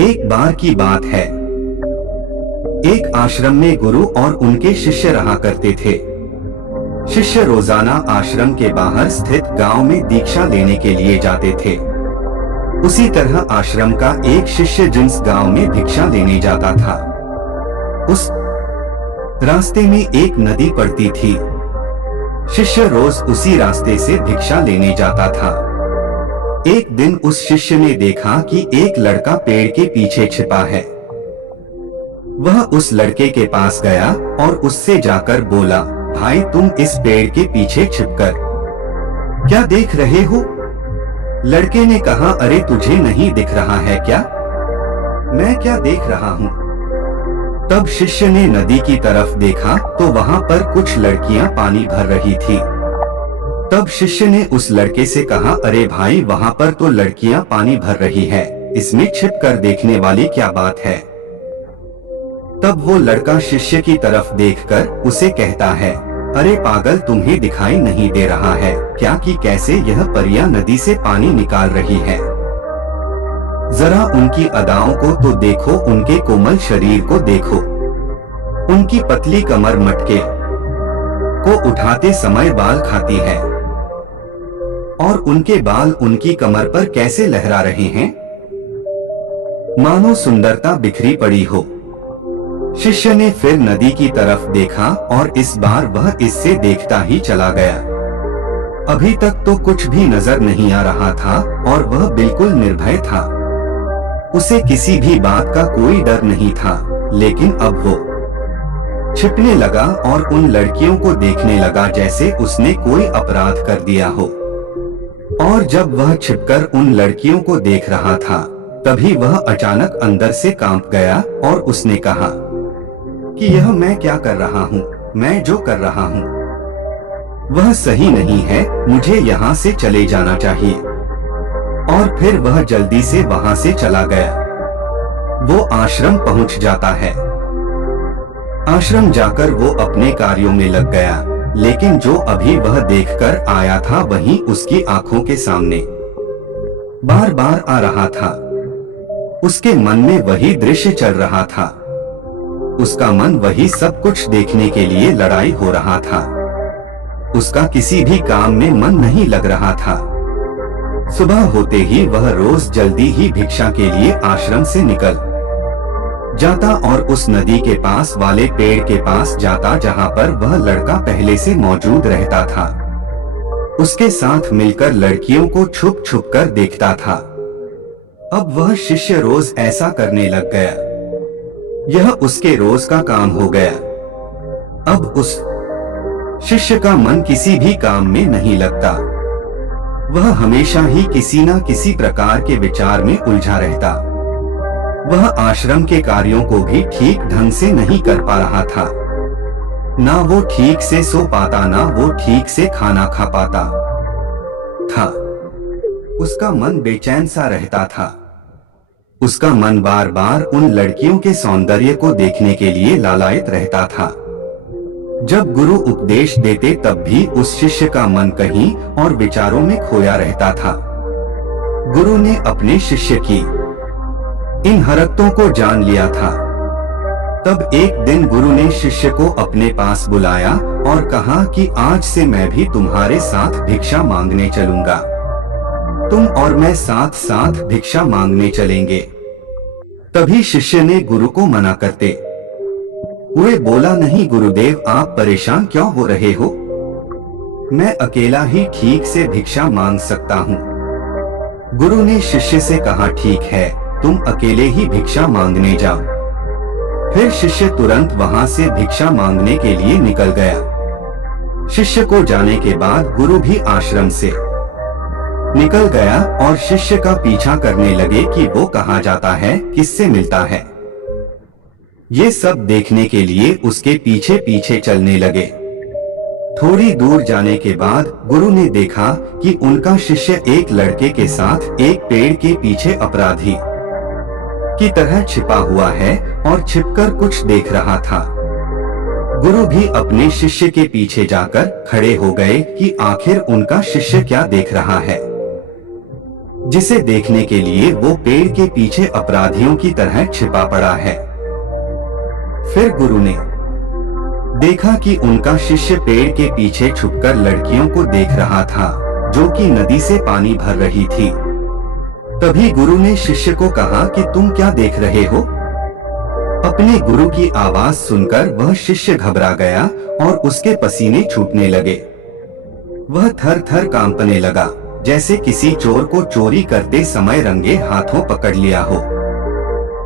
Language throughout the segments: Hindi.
एक बार की बात है, एक आश्रम में गुरु और उनके शिष्य रहा करते थे। शिष्य रोजाना आश्रम के बाहर स्थित गांव में दीक्षा लेने के लिए जाते थे। उसी तरह आश्रम का एक शिष्य जिस गांव में भिक्षा लेने जाता था, उस रास्ते में एक नदी पड़ती थी। शिष्य रोज उसी रास्ते से भिक्षा लेने जाता था। एक दिन उस शिष्य ने देखा कि एक लड़का पेड़ के पीछे छिपा है। वह उस लड़के के पास गया और उससे जाकर बोला, भाई तुम इस पेड़ के पीछे छिपकर क्या देख रहे हो? लड़के ने कहा, अरे तुझे नहीं दिख रहा है क्या? मैं क्या देख रहा हूँ? तब शिष्य ने नदी की तरफ देखा तो वहाँ पर कुछ लड़कियां पानी भर रही थी। तब शिष्य ने उस लड़के से कहा, अरे भाई वहाँ पर तो लड़कियां पानी भर रही है, इसमें छिपकर देखने वाली क्या बात है? तब वो लड़का शिष्य की तरफ देखकर उसे कहता है, अरे पागल तुम्हें दिखाई नहीं दे रहा है क्या कि कैसे यह परियां नदी से पानी निकाल रही है? जरा उनकी अदाओं को तो देखो, उनके कोमल शरीर को देखो, उनकी पतली कमर मटके को उठाते समय बाल खाती है और उनके बाल उनकी कमर पर कैसे लहरा रहे हैं, मानो सुंदरता बिखरी पड़ी हो। शिष्य ने फिर नदी की तरफ देखा और इस बार वह इससे देखता ही चला गया। अभी तक तो कुछ भी नजर नहीं आ रहा था और वह बिल्कुल निर्भय था। उसे किसी भी बात का कोई डर नहीं था, लेकिन अब वो छिपने लगा और उन लड़कियों को देखने लगा जैसे उसने कोई अपराध कर दिया हो। और जब वह छिपकर उन लड़कियों को देख रहा था, तभी वह अचानक अंदर से कांप गया और उसने कहा कि यह मैं क्या कर रहा हूँ? मैं जो कर रहा हूँ वह सही नहीं है, मुझे यहाँ से चले जाना चाहिए। और फिर वह जल्दी से वहाँ से चला गया। वो आश्रम पहुँच जाता है। आश्रम जाकर वो अपने कार्यों में लग गया, लेकिन जो अभी वह देखकर आया था वही उसकी आंखों के सामने बार बार आ रहा था। उसके मन में वही दृश्य चल रहा था। उसका मन वही सब कुछ देखने के लिए लड़ाई हो रहा था। उसका किसी भी काम में मन नहीं लग रहा था। सुबह होते ही वह रोज जल्दी ही भिक्षा के लिए आश्रम से निकल जाता और उस नदी के पास वाले पेड़ के पास जाता जहाँ पर वह लड़का पहले से मौजूद रहता था। उसके साथ मिलकर लड़कियों को छुप छुप कर देखता था। अब वह शिष्य रोज ऐसा करने लग गया। यह उसके रोज का काम हो गया। अब उस शिष्य का मन किसी भी काम में नहीं लगता। वह हमेशा ही किसी न किसी प्रकार के विचार में उलझा रहता। वह आश्रम के कार्यों को भी ठीक ढंग से नहीं कर पा रहा था। ना वो ठीक से सो पाता, ना वो ठीक से खाना खा पाता था। उसका मन बेचैन सा रहता था। उसका मन बार बार उन लड़कियों के सौंदर्य को देखने के लिए लालायित रहता था। जब गुरु उपदेश देते तब भी उस शिष्य का मन कहीं और विचारों में खोया रहता था। गुरु ने अपने शिष्य की इन हरकतों को जान लिया था। तब एक दिन गुरु ने शिष्य को अपने पास बुलाया और कहा कि आज से मैं भी तुम्हारे साथ भिक्षा मांगने चलूंगा। तुम और मैं साथ साथ भिक्षा मांगने चलेंगे। तभी शिष्य ने गुरु को मना करते हुए बोला, नहीं गुरुदेव, आप परेशान क्यों हो रहे हो? मैं अकेला ही ठीक से भिक्षा मांग सकता हूँ। गुरु ने शिष्य से कहा, ठीक है, तुम अकेले ही भिक्षा मांगने जाओ। फिर शिष्य तुरंत वहां से भिक्षा मांगने के लिए निकल गया। शिष्य को जाने के बाद गुरु भी आश्रम से निकल गया और शिष्य का पीछा करने लगे कि वो कहाँ जाता है, किससे मिलता है। ये सब देखने के लिए उसके पीछे पीछे चलने लगे। थोड़ी दूर जाने के बाद गुरु ने देखा कि उनका शिष्य एक लड़के के साथ एक पेड़ के पीछे अपराधी की तरह छिपा हुआ है और छिपकर कुछ देख रहा था। गुरु भी अपने शिष्य के पीछे जाकर खड़े हो गए कि आखिर उनका शिष्य क्या देख रहा है। जिसे देखने के लिए वो पेड़ के पीछे अपराधियों की तरह छिपा पड़ा है। फिर गुरु ने देखा कि उनका शिष्य पेड़ के पीछे छुपकर लड़कियों को देख रहा था जो कि नदी से पानी भर रही थी। तभी गुरु ने शिष्य को कहा कि तुम क्या देख रहे हो? अपने गुरु की आवाज सुनकर वह शिष्य घबरा गया और उसके पसीने छूटने लगे। वह थर थर कांपने लगा, जैसे किसी चोर को चोरी करते समय रंगे हाथों पकड़ लिया हो।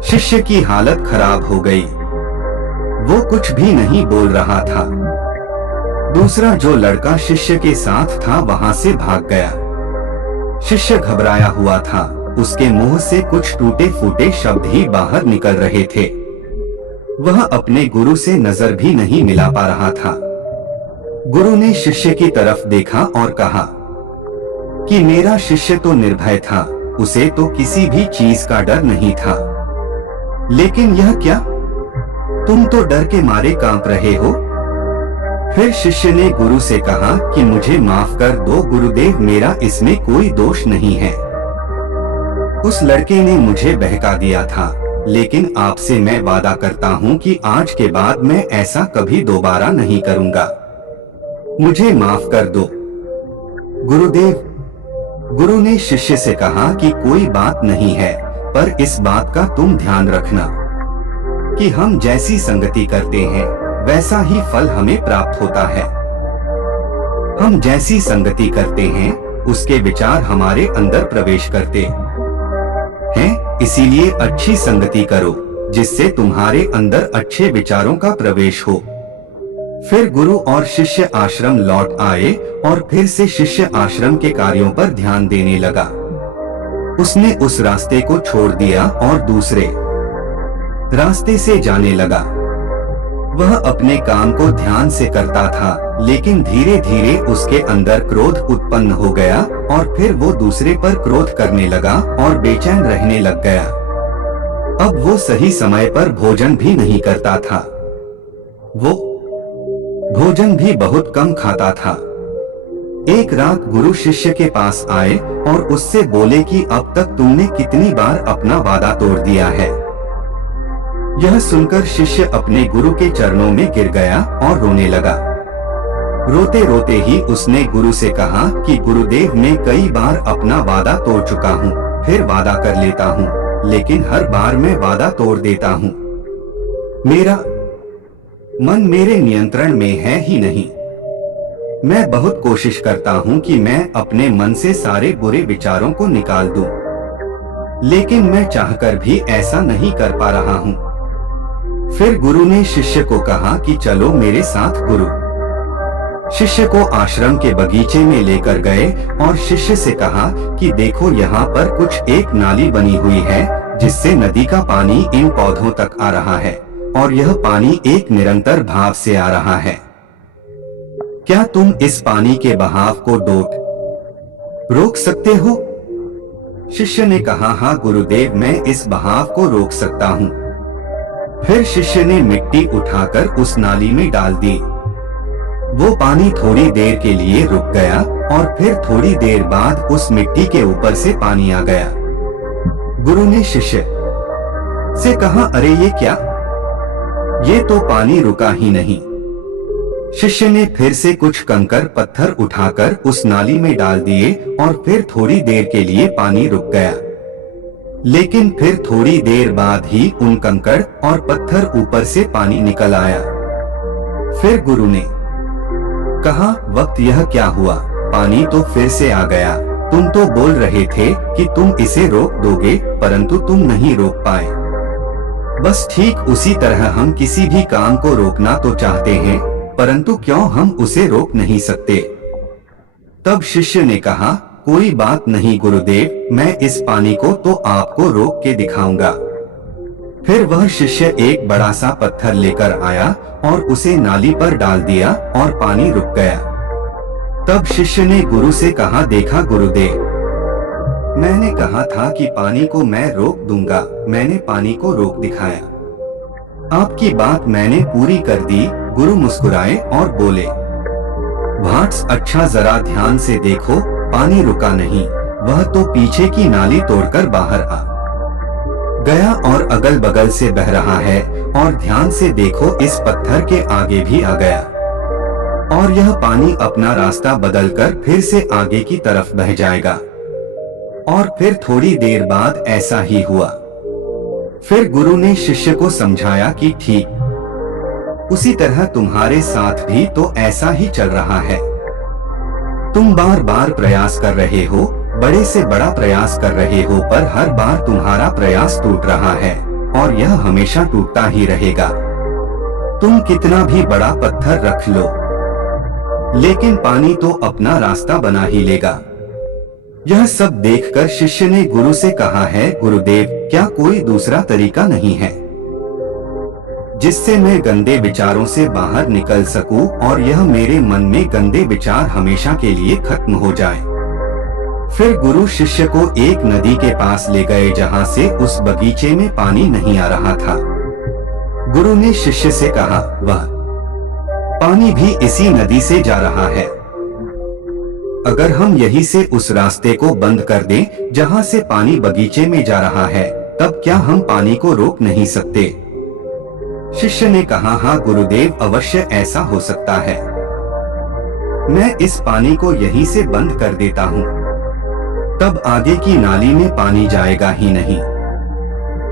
शिष्य की हालत खराब हो गई। वो कुछ भी नहीं बोल रहा था। दूसरा जो लड़का शिष्य के साथ था वहां से भाग गया। शिष्य घबराया हुआ था। उसके मुंह से कुछ टूटे फूटे शब्द ही बाहर निकल रहे थे। वह अपने गुरु से नजर भी नहीं मिला पा रहा था। गुरु ने शिष्य की तरफ देखा और कहा कि मेरा शिष्य तो निर्भय था, उसे तो किसी भी चीज का डर नहीं था। लेकिन यह क्या? तुम तो डर के मारे कांप रहे हो। फिर शिष्य ने गुरु से कहा कि मुझे माफ कर दो गुरुदेव, मेरा इसमें कोई दोष नहीं है। उस लड़के ने मुझे बहका दिया था, लेकिन आपसे मैं वादा करता हूँ कि आज के बाद मैं ऐसा कभी दोबारा नहीं करूँगा। मुझे माफ कर दो गुरुदेव। गुरु ने शिष्य से कहा कि कोई बात नहीं है, पर इस बात का तुम ध्यान रखना कि हम जैसी संगति करते हैं वैसा ही फल हमें प्राप्त होता है। हम जैसी संगति करते हैं उसके विचार हमारे अंदर प्रवेश करते हैं, इसीलिए अच्छी संगति करो जिससे तुम्हारे अंदर अच्छे विचारों का प्रवेश हो। फिर गुरु और शिष्य आश्रम लौट आए और फिर से शिष्य आश्रम के कार्यों पर ध्यान देने लगा। उसने उस रास्ते को छोड़ दिया और दूसरे रास्ते से जाने लगा। वह अपने काम को ध्यान से करता था, लेकिन धीरे धीरे उसके अंदर क्रोध उत्पन्न हो गया और फिर वो दूसरे पर क्रोध करने लगा और बेचैन रहने लग गया। अब वो सही समय पर भोजन भी नहीं करता था। वो भोजन भी बहुत कम खाता था। एक रात गुरु शिष्य के पास आए और उससे बोले कि अब तक तुमने कितनी बार अपना वादा तोड़ दिया है। यह सुनकर शिष्य अपने गुरु के चरणों में गिर गया और रोने लगा। रोते रोते ही उसने गुरु से कहा कि गुरुदेव, मैं कई बार अपना वादा तोड़ चुका हूँ, फिर वादा कर लेता हूँ, लेकिन हर बार मैं वादा तोड़ देता हूँ। मेरा मन मेरे नियंत्रण में है ही नहीं। मैं बहुत कोशिश करता हूँ कि मैं अपने मन से सारे बुरे विचारों को निकाल दूं, लेकिन मैं चाहकर भी ऐसा नहीं कर पा रहा हूँ। फिर गुरु ने शिष्य को कहा कि चलो मेरे साथ। गुरु शिष्य को आश्रम के बगीचे में लेकर गए और शिष्य से कहा कि देखो, यहाँ पर कुछ एक नाली बनी हुई है जिससे नदी का पानी इन पौधों तक आ रहा है और यह पानी एक निरंतर भाव से आ रहा है। क्या तुम इस पानी के बहाव को रोक सकते हो? शिष्य ने कहा, हाँ गुरुदेव, मैं इस बहाव को रोक सकता हूँ। फिर शिष्य ने मिट्टी उठाकर उस नाली में डाल दी। वो पानी थोड़ी देर के लिए रुक गया और फिर थोड़ी देर बाद उस मिट्टी के ऊपर से पानी आ गया। गुरु ने शिष्य से कहा, अरे ये क्या? ये तो पानी रुका ही नहीं। शिष्य ने फिर से कुछ कंकर पत्थर उठाकर उस नाली में डाल दिए और फिर थोड़ी देर के लिए पानी रुक गया, लेकिन फिर थोड़ी देर बाद ही उन कंकड़ और पत्थर ऊपर से पानी निकल आया। फिर गुरु ने कहा, वक्त यह क्या हुआ? पानी तो फिर से आ गया। तुम तो बोल रहे थे कि तुम इसे रोक दोगे, परंतु तुम नहीं रोक पाए। बस ठीक उसी तरह हम किसी भी काम को रोकना तो चाहते हैं, परंतु क्यों हम उसे रोक नहीं सकते? तब शिष्य ने कहा, कोई बात नहीं गुरुदेव, मैं इस पानी को तो आपको रोक के दिखाऊंगा। फिर वह शिष्य एक बड़ा सा पत्थर लेकर आया और उसे नाली पर डाल दिया और पानी रुक गया। तब शिष्य ने गुरु से कहा, देखा गुरुदेव, मैंने कहा था कि पानी को मैं रोक दूंगा, मैंने पानी को रोक दिखाया। आपकी बात मैंने पूरी कर दी। गुरु मुस्कुराए और बोले, भाट्स, अच्छा जरा ध्यान से देखो, पानी रुका नहीं, वह तो पीछे की नाली तोड़कर बाहर आ गया और अगल बगल से बह रहा है, और ध्यान से देखो इस पत्थर के आगे भी आ गया, और यह पानी अपना रास्ता बदलकर फिर से आगे की तरफ बह जाएगा। और फिर थोड़ी देर बाद ऐसा ही हुआ। फिर गुरु ने शिष्य को समझाया कि ठीक उसी तरह तुम्हारे साथ भी तो ऐसा ही चल रहा है। तुम बार बार प्रयास कर रहे हो, बड़े से बड़ा प्रयास कर रहे हो, पर हर बार तुम्हारा प्रयास टूट रहा है और यह हमेशा टूटता ही रहेगा। तुम कितना भी बड़ा पत्थर रख लो, लेकिन पानी तो अपना रास्ता बना ही लेगा। यह सब देखकर शिष्य ने गुरु से कहा है, गुरुदेव, क्या कोई दूसरा तरीका नहीं है जिससे मैं गंदे विचारों से बाहर निकल सकूं और यह मेरे मन में गंदे विचार हमेशा के लिए खत्म हो जाए। फिर गुरु शिष्य को एक नदी के पास ले गए जहां से उस बगीचे में पानी नहीं आ रहा था। गुरु ने शिष्य से कहा, वह पानी भी इसी नदी से जा रहा है। अगर हम यहीं से उस रास्ते को बंद कर दें जहां से पानी बगीचे में जा रहा है, तब क्या हम पानी को रोक नहीं सकते? शिष्य ने कहा, हाँ गुरुदेव, अवश्य ऐसा हो सकता है। मैं इस पानी को यहीं से बंद कर देता हूँ, तब आगे की नाली में पानी जाएगा ही नहीं।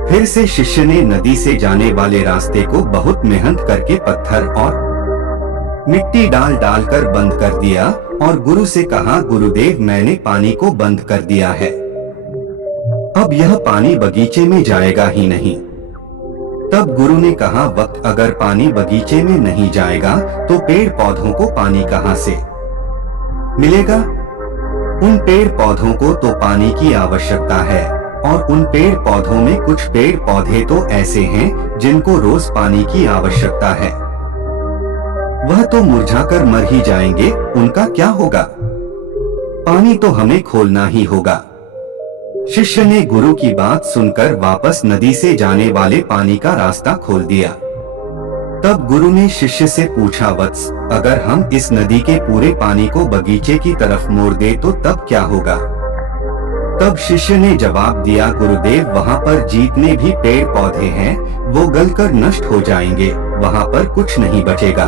फिर से शिष्य ने नदी से जाने वाले रास्ते को बहुत मेहनत करके पत्थर और मिट्टी डाल डालकर बंद कर दिया और गुरु से कहा, गुरुदेव, मैंने पानी को बंद कर दिया है, अब यह पानी बगीचे में जाएगा ही नहीं। तब गुरु ने कहा, वक्त अगर पानी बगीचे में नहीं जाएगा तो पेड़ पौधों को पानी कहां से मिलेगा? उन पेड़ पौधों को तो पानी की आवश्यकता है, और उन पेड़ पौधों में कुछ पेड़ पौधे तो ऐसे हैं जिनको रोज पानी की आवश्यकता है। वह तो मुरझाकर मर ही जाएंगे, उनका क्या होगा? पानी तो हमें खोलना ही होगा। शिष्य ने गुरु की बात सुनकर वापस नदी से जाने वाले पानी का रास्ता खोल दिया। तब गुरु ने शिष्य से पूछा, वत्स, अगर हम इस नदी के पूरे पानी को बगीचे की तरफ मोड़ दे तो तब क्या होगा? तब शिष्य ने जवाब दिया, गुरुदेव, वहाँ पर जितने भी पेड़ पौधे हैं वो गलकर नष्ट हो जाएंगे, वहाँ पर कुछ नहीं बचेगा।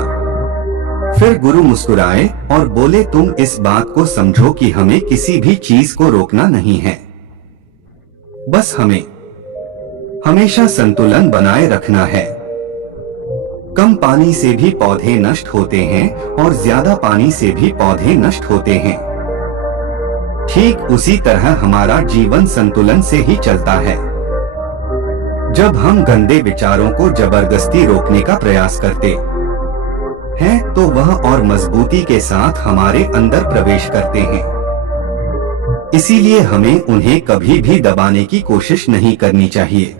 फिर गुरु मुस्कुराए और बोले, तुम इस बात को समझो कि हमें किसी भी चीज को रोकना नहीं है, बस हमें हमेशा संतुलन बनाए रखना है। कम पानी से भी पौधे नष्ट होते हैं और ज्यादा पानी से भी पौधे नष्ट होते हैं। ठीक उसी तरह हमारा जीवन संतुलन से ही चलता है। जब हम गंदे विचारों को जबरदस्ती रोकने का प्रयास करते हैं तो वह और मजबूती के साथ हमारे अंदर प्रवेश करते हैं। इसीलिए हमें उन्हें कभी भी दबाने की कोशिश नहीं करनी चाहिए।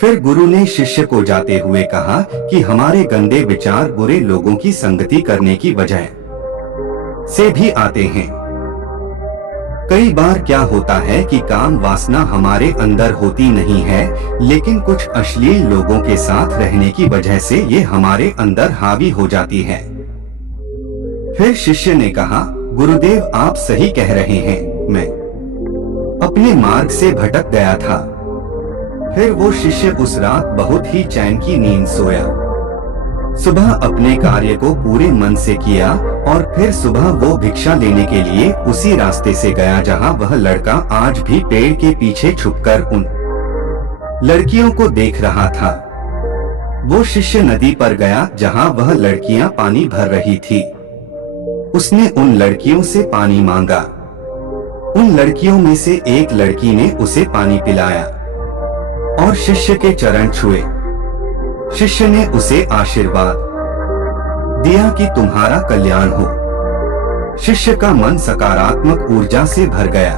फिर गुरु ने शिष्य को जाते हुए कहा कि हमारे गंदे विचार बुरे लोगों की संगति करने की वजह से भी आते हैं। कई बार क्या होता है कि काम वासना हमारे अंदर होती नहीं है, लेकिन कुछ अश्लील लोगों के साथ रहने की वजह से ये हमारे अंदर हावी हो जाती है। फिर शिष्य ने कहा, गुरुदेव, आप सही कह रहे हैं, मैं अपने मार्ग से भटक गया था। फिर वो शिष्य उस रात बहुत ही चैन की नींद सोया। सुबह अपने कार्य को पूरे मन से किया और फिर सुबह वो भिक्षा लेने के लिए उसी रास्ते से गया जहां वह लड़का आज भी पेड़ के पीछे छुपकर उन लड़कियों को देख रहा था। वो शिष्य नदी पर गया जहां वह लड़कियां पानी भर रही थी। उसने उन लड़कियों से पानी मांगा। उन लड़कियों में से एक लड़की ने उसे पानी पिलाया और शिष्य के चरण छुए। शिष्य ने उसे आशीर्वाद दिया कि तुम्हारा कल्याण हो। शिष्य का मन सकारात्मक ऊर्जा से भर गया।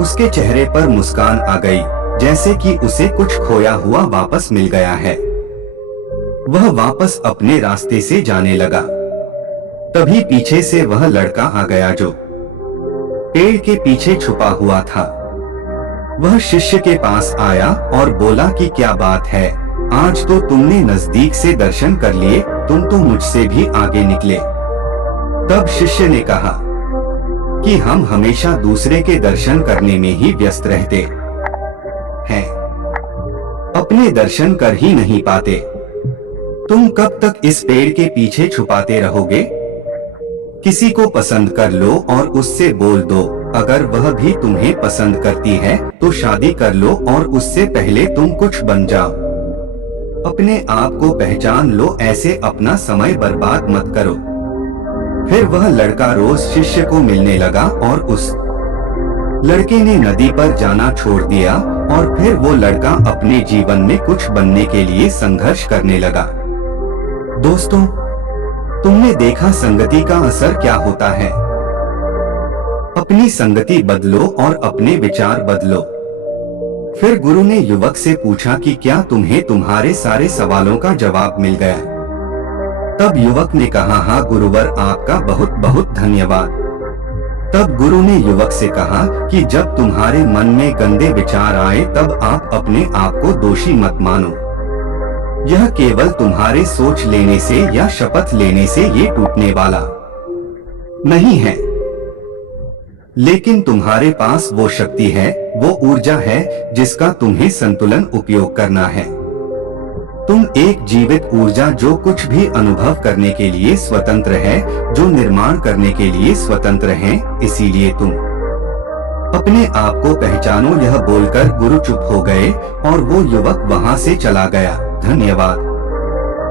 उसके चेहरे पर मुस्कान आ गई, जैसे कि उसे कुछ खोया हुआ वापस मिल गया है। वह वापस अपने रास्ते से जाने लगा। तभी पीछे से वह लड़का आ गया जो पेड़ के पीछे छुपा हुआ था। वह शिष्य के पास आया और बोला कि क्या बात है, आज तो तुमने नजदीक से दर्शन कर लिए, तुम तो मुझसे भी आगे निकले। तब शिष्य ने कहा, कि हम हमेशा दूसरे के दर्शन करने में ही व्यस्त रहते हैं, अपने दर्शन कर ही नहीं पाते। तुम कब तक इस पेड़ के पीछे छुपाते रहोगे? किसी को पसंद कर लो और उससे बोल दो। अगर वह भी तुम्हें पसंद करती है तो शादी कर लो और उससे पहले तुम कुछ बन जाओ। अपने आप को पहचान लो, ऐसे अपना समय बर्बाद मत करो। फिर वह लड़का रोज शिष्य को मिलने लगा और उस लड़के ने नदी पर जाना छोड़ दिया और फिर वो लड़का अपने जीवन में कुछ बनने के लिए संघर्ष करने लगा। दोस्तों, तुमने देखा संगति का असर क्या होता है। अपनी संगति बदलो और अपने विचार बदलो। फिर गुरु ने युवक से पूछा कि क्या तुम्हें तुम्हारे सारे सवालों का जवाब मिल गया? तब युवक ने कहा, हाँ गुरुवर, आपका बहुत बहुत धन्यवाद। तब गुरु ने युवक से कहा कि जब तुम्हारे मन में गंदे विचार आए तब आप अपने आप को दोषी मत मानो। यह केवल तुम्हारे सोच लेने से या शपथ लेने से ये टूटने वाला नहीं है, लेकिन तुम्हारे पास वो शक्ति है, वो ऊर्जा है जिसका तुम्हें संतुलन उपयोग करना है। तुम एक जीवित ऊर्जा जो कुछ भी अनुभव करने के लिए स्वतंत्र है, जो निर्माण करने के लिए स्वतंत्र है। इसीलिए तुम अपने आप को पहचानो। यह बोलकर गुरु चुप हो गए और वो युवक वहां से चला गया। धन्यवाद।